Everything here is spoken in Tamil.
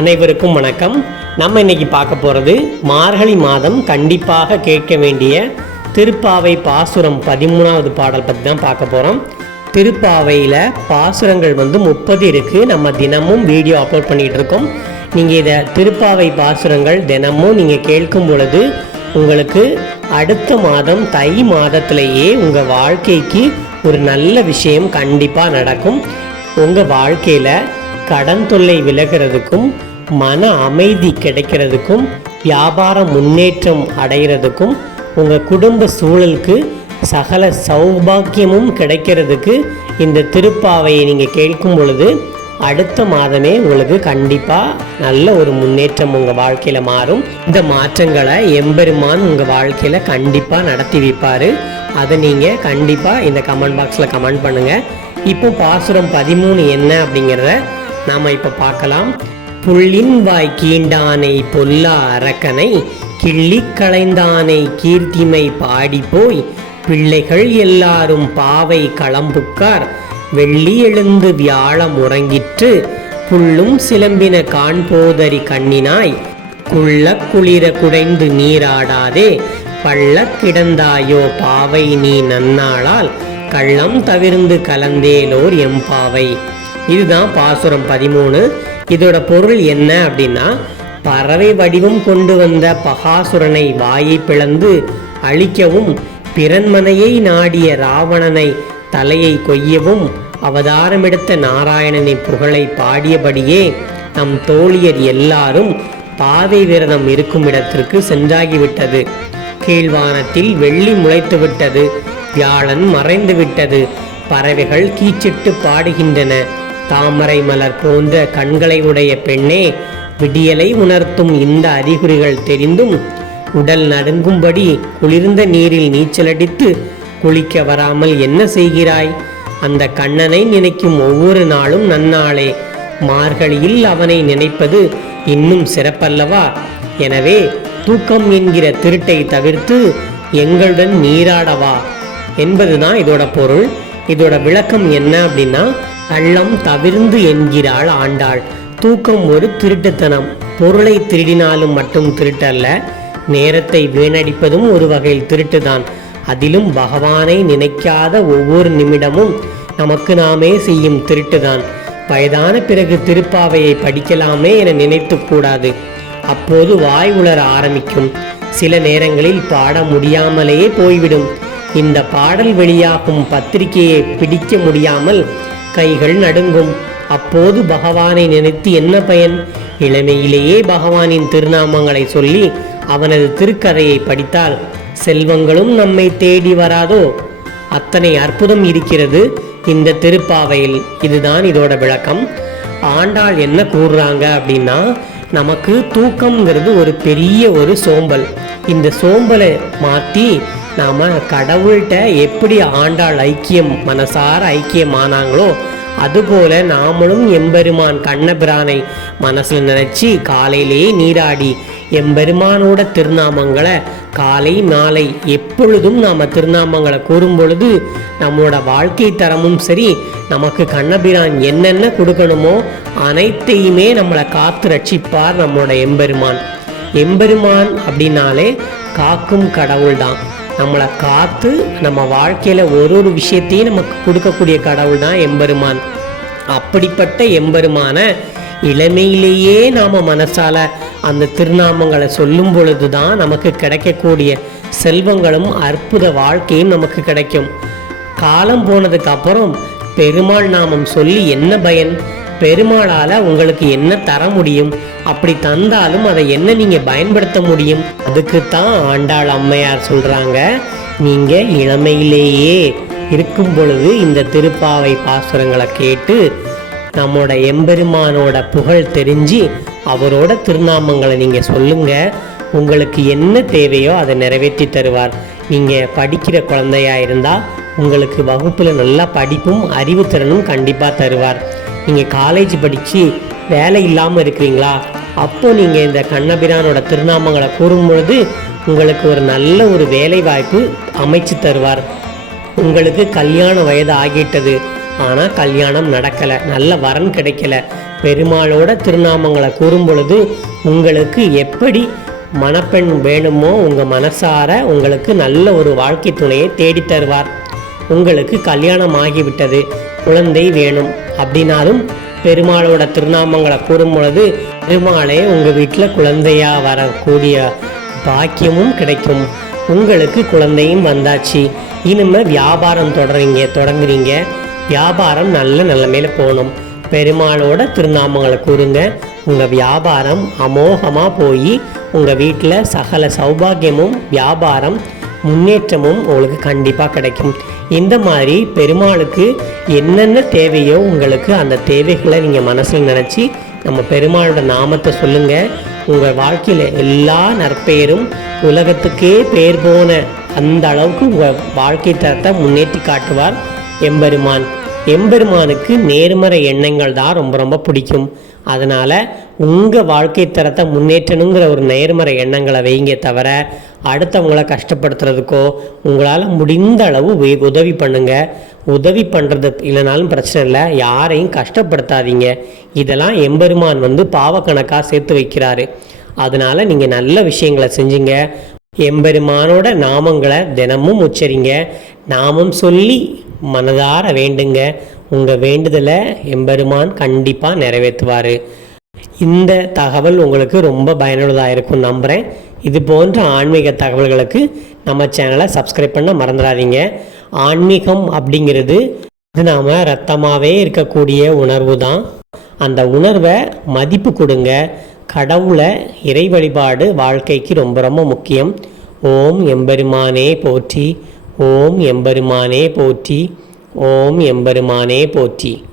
அனைவருக்கும் வணக்கம். நம்ம இன்னைக்கு பார்க்க போகிறது மார்கழி மாதம் கண்டிப்பாக கேட்க வேண்டிய திருப்பாவை பாசுரம் பதிமூணாவது பாடல் பற்றி தான் பார்க்க போகிறோம் திருப்பாவையில் பாசுரங்கள் வந்து முப்பது இருக்குது நம்ம தினமும் வீடியோ அப்லோட் பண்ணிகிட்டு இருக்கோம். நீங்கள் இதை திருப்பாவை பாசுரங்கள் தினமும் நீங்கள் கேட்கும் பொழுது உங்களுக்கு அடுத்த மாதம் தை மாதத்திலேயே உங்கள் வாழ்க்கைக்கு ஒரு நல்ல விஷயம் கண்டிப்பாக நடக்கும். உங்கள் வாழ்க்கையில் கடன் தொல்லை விலகிறதுக்கும் மன அமைதி கிடைக்கிறதுக்கும் வியாபார முன்னேற்றம் அடைகிறதுக்கும் உங்கள் குடும்ப சூழலுக்கு சகல சௌபாக்கியமும் கிடைக்கிறதுக்கு இந்த திருப்பாவையை நீங்கள் கேட்கும் பொழுது அடுத்த மாதமே உங்களுக்கு கண்டிப்பாக நல்ல ஒரு முன்னேற்றம் உங்கள் வாழ்க்கையில் மாறும். இந்த மாற்றங்களை எம்பெருமான் உங்கள் வாழ்க்கையில் கண்டிப்பாக நடத்தி வைப்பார். அதை நீங்கள் கண்டிப்பாக இந்த கமெண்ட் பாக்ஸில் கமெண்ட் பண்ணுங்கள் இப்போ பாசுரம் பதிமூணு என்ன அப்படிங்கிறத நாம் இப்போ பார்க்கலாம். புள்ளின் வாய் கீண்டானை பொல்லா அரக்கனை கிள்ளி களைந்தானை கீர்த்திமை பாடி போய் பிள்ளைகள் எல்லாரும் பாவை களம்புக்கார் வெள்ளி எழுந்து வியாழம் உறங்கிற்று புல்லும் சிலம்பின காண்போதரி கண்ணினாய் குள்ள குளிர குடைந்து நீராடாதே பள்ள கிடந்தாயோ பாவை நீ நன்னாளால் கள்ளம் தவிர்ந்து கலந்தேலோர் எம்பாவை இதுதான் பாசுரம் பதிமூணு. இதோட பொருள் என்ன அப்படின்னா பறவை வடிவம் கொண்டு வந்த பகாசுரனை வாயை பிளந்து அழிக்கவும் பிறன்மனையை நாடிய ராவணனை தலையை கொய்யவும் அவதாரமெடுத்த நாராயணனின் புகழை பாடியபடியே நம் தோழியர் எல்லாரும் பாதை விரதம் இருக்கும் இடத்திற்கு சென்றாகிவிட்டது. கீழ்வானத்தில் வெள்ளி முளைத்து விட்டது வியாழன் மறைந்து விட்டது பறவைகள் கீச்சிட்டு பாடுகின்றன. தாமரை மலர் போன்ற கண்களை உடைய பெண்ணே விடியலை உணர்த்தும் இந்த அறிகுறிகள் தெரிந்தும் உடல் நடுங்கும்படி குளிர்ந்த நீரில் நீச்சலடித்து குளிக்க வராமல் என்ன செய்கிறாய்? அந்த கண்ணனை நினைக்கும் ஒவ்வொரு நாளும் நன்னாளே. மார்கழியில் அவனை நினைப்பது இன்னும் சிறப்பல்லவா? எனவே தூக்கம் என்கிற திருட்டை தவிர்த்து எங்களுடன் நீராடவா? என்பதுதான் இதோட பொருள். இதோட விளக்கம் என்ன அப்படின்னா கள்ளம் தவிர்ந்து என்கிறாள் ஆண்டாள். தூக்கம் ஒரு திருட்டுத்தனம். பொருளை திருடினாலும் மட்டும் திருட்டல்ல. நேரத்தை வீணடிப்பதும் ஒரு வகையில் திருட்டுதான். அதிலும் பகவானை நினைக்காத ஒவ்வொரு நிமிடமும் நமக்கு நாமே செய்யும் திருட்டுதான். வயதான பிறகு திருப்பாவையை படிக்கலாமே என நினைத்து கூடாது. அப்போது வாய் உளர ஆரம்பிக்கும். சில நேரங்களில் பாட முடியாமலேயே போய்விடும். இந்த பாடல் வெளியாகும் பத்திரிகையை பிடிக்க முடியாமல் கைகள் நடுங்கும். அப்போது பகவானை நினைத்து என்ன பயன்? இளமையிலேயே பகவானின் திருநாமங்களை சொல்லி அவனது திருக்கதையை படித்தால் செல்வங்களும் நம்மை தேடி வராதோ? அத்தனை அற்புதம் இருக்கிறது இந்த திருப்பாவையில். இதுதான் இதோட விளக்கம். ஆண்டாள் என்ன கூறுறாங்க அப்படின்னா நமக்கு தூக்கம்ங்கிறது ஒரு பெரிய ஒரு சோம்பல். இந்த சோம்பலை மாற்றி நாம் கடவுள்கிட்ட எப்படி ஆண்டாள் ஐக்கியம் மனசார ஐக்கியமானாங்களோ அதுபோல நாமளும் எம்பெருமான் கண்ணபிரானை மனசில் நினச்சி காலையிலேயே நீராடி எம்பெருமானோட திருநாமங்களை காலை மாலை எப்பொழுதும் நாம் திருநாமங்களை கூறும் பொழுது நம்மளோட வாழ்க்கை தரமும் சரி நமக்கு கண்ணபிரான் என்னென்ன கொடுக்கணுமோ அனைத்தையுமே நம்மளை காத்து ரட்சிப்பார் நம்மளோட எம்பெருமான். எம்பெருமான் அப்படின்னாலே காக்கும் கடவுள் தான் நம்மளை காத்து நம்ம வாழ்க்கையில் ஒரு ஒரு விஷயத்தையும் நமக்கு கொடுக்கக்கூடிய கடவுள் தான் எம்பெருமான். அப்படிப்பட்ட எம்பெருமான இளமையிலேயே நாம் மனசால அந்த திருநாமங்களை சொல்லும் பொழுது தான் நமக்கு கிடைக்கக்கூடிய செல்வங்களும் அற்புத வாழ்க்கையும் நமக்கு கிடைக்கும். காலம் போனதுக்கு அப்புறம் பெருமாள் நாமம் சொல்லி என்ன பயன்? பெருமாளால் உங்களுக்கு என்ன தர முடியும்? அப்படி தந்தாலும் அதை என்ன நீங்கள் பயன்படுத்த முடியும்? அதுக்கு தான் ஆண்டாள் அம்மையார் சொல்கிறாங்க நீங்கள் இளமையிலேயே இருக்கும் பொழுது இந்த திருப்பாவை பாசுரங்களை கேட்டு நம்மோட எம்பெருமானோட புகழ் தெரிஞ்சு அவரோட திருநாமங்களை நீங்கள் சொல்லுங்கள் உங்களுக்கு என்ன தேவையோ அதை நிறைவேற்றி தருவார். நீங்கள் படிக்கிற குழந்தையா இருந்தால் உங்களுக்கு வகுப்பில் நல்லா படிப்பும் அறிவுத்திறனும் கண்டிப்பாக தருவார். நீங்கள் காலேஜ் படித்து வேலை இல்லாமல் இருக்கிறீங்களா? அப்போது நீங்கள் இந்த கண்ணபிரானோட திருநாமங்களை கூறும் பொழுது உங்களுக்கு ஒரு நல்ல ஒரு வேலை வாய்ப்பு அமைச்சு தருவார். உங்களுக்கு கல்யாண வயது ஆகிட்டது ஆனால் கல்யாணம் நடக்கலை. நல்ல வரன் கிடைக்கல. பெருமாளோட திருநாமங்களை கூறும் பொழுது உங்களுக்கு எப்படி மணப்பெண் வேணுமோ உங்கள் மனசார உங்களுக்கு நல்ல ஒரு வாழ்க்கை துணையை தேடித்தருவார் உங்களுக்கு கல்யாணம் ஆகிவிட்டது. குழந்தை வேணும் அப்படின்னாலும் பெருமாளோட திருநாமங்களை கூறும் பொழுது பெருமாளே உங்கள் வீட்டில் குழந்தையா வரக்கூடிய பாக்கியமும் கிடைக்கும். உங்களுக்கு குழந்தையும் வந்தாச்சு. இனிமே வியாபாரம் தொடரீங்க தொடங்குறீங்க. வியாபாரம் நல்ல நிலைமையில் போகணும். பெருமாளோட திருநாமங்களை கூறுங்க. உங்கள் வியாபாரம் அமோகமாக போய் உங்கள் வீட்டில் சகல சௌபாகியமும் வியாபாரம் முன்னேற்றமும் உங்களுக்கு கண்டிப்பாக கிடைக்கும். இந்த மாதிரி பெருமாளுக்கு என்னென்ன தேவையோ உங்களுக்கு அந்த தேவைகளை நீங்கள் மனசில் நினச்சி நம்ம பெருமாளோட நாமத்தை சொல்லுங்கள் உங்கள் வாழ்க்கையில் எல்லா நற்பெயரும் உலகத்துக்கே பேர் போன அந்த அளவுக்கு உங்கள் வாழ்க்கை தரத்தை முன்னேற்றி காட்டுவார் எம்பெருமான். எம்பெருமானுக்கு நேர்மறை எண்ணங்கள் தான் ரொம்ப ரொம்ப பிடிக்கும். அதனால் உங்கள் வாழ்க்கை தரத்தை முன்னேற்றணுங்கிற ஒரு நேர்மறை எண்ணங்களை வைங்க தவிர அடுத்தவங்களை கஷ்டப்படுத்துறதுக்கோ உங்களால் முடிந்த அளவு உ- உதவி பண்ணுங்க. உதவி பண்ணுறது இல்லைனாலும் பிரச்சனை இல்லை. யாரையும் கஷ்டப்படுத்தாதீங்க. இதெல்லாம் எம்பெருமான் வந்து பாவக்கணக்காக சேர்த்து வைக்கிறாரு. அதனால் நீங்கள் நல்ல விஷயங்களை செஞ்சீங்க. எம்பெருமானோட நாமங்களை தினமும் உச்சரிங்க. நாமம் சொல்லி மனதார வேண்டுங்க. உங்கள் வேண்டுதலை எம்பெருமான் கண்டிப்பாக நிறைவேற்றுவார். இந்த தகவல் உங்களுக்கு ரொம்ப பயனுள்ளதாக இருக்கும் நம்புகிறேன் இது போன்ற ஆன்மீக தகவல்களுக்கு நம்ம சேனலை சப்ஸ்கிரைப் பண்ண மறந்துடாதீங்க. ஆன்மீகம் அப்படிங்கிறது இது நாம் ரத்தமாகவே இருக்கக்கூடிய உணர்வு தான். அந்த உணர்வை மதிப்பு கொடுங்க. கடவுளை இறை வழிபாடு வாழ்க்கைக்கு ரொம்ப ரொம்ப முக்கியம். ஓம் எம்பெருமானே போற்றி. ஓம் எம்பெருமானே போற்றி. ஓம் எம்பெருமானே போற்றி.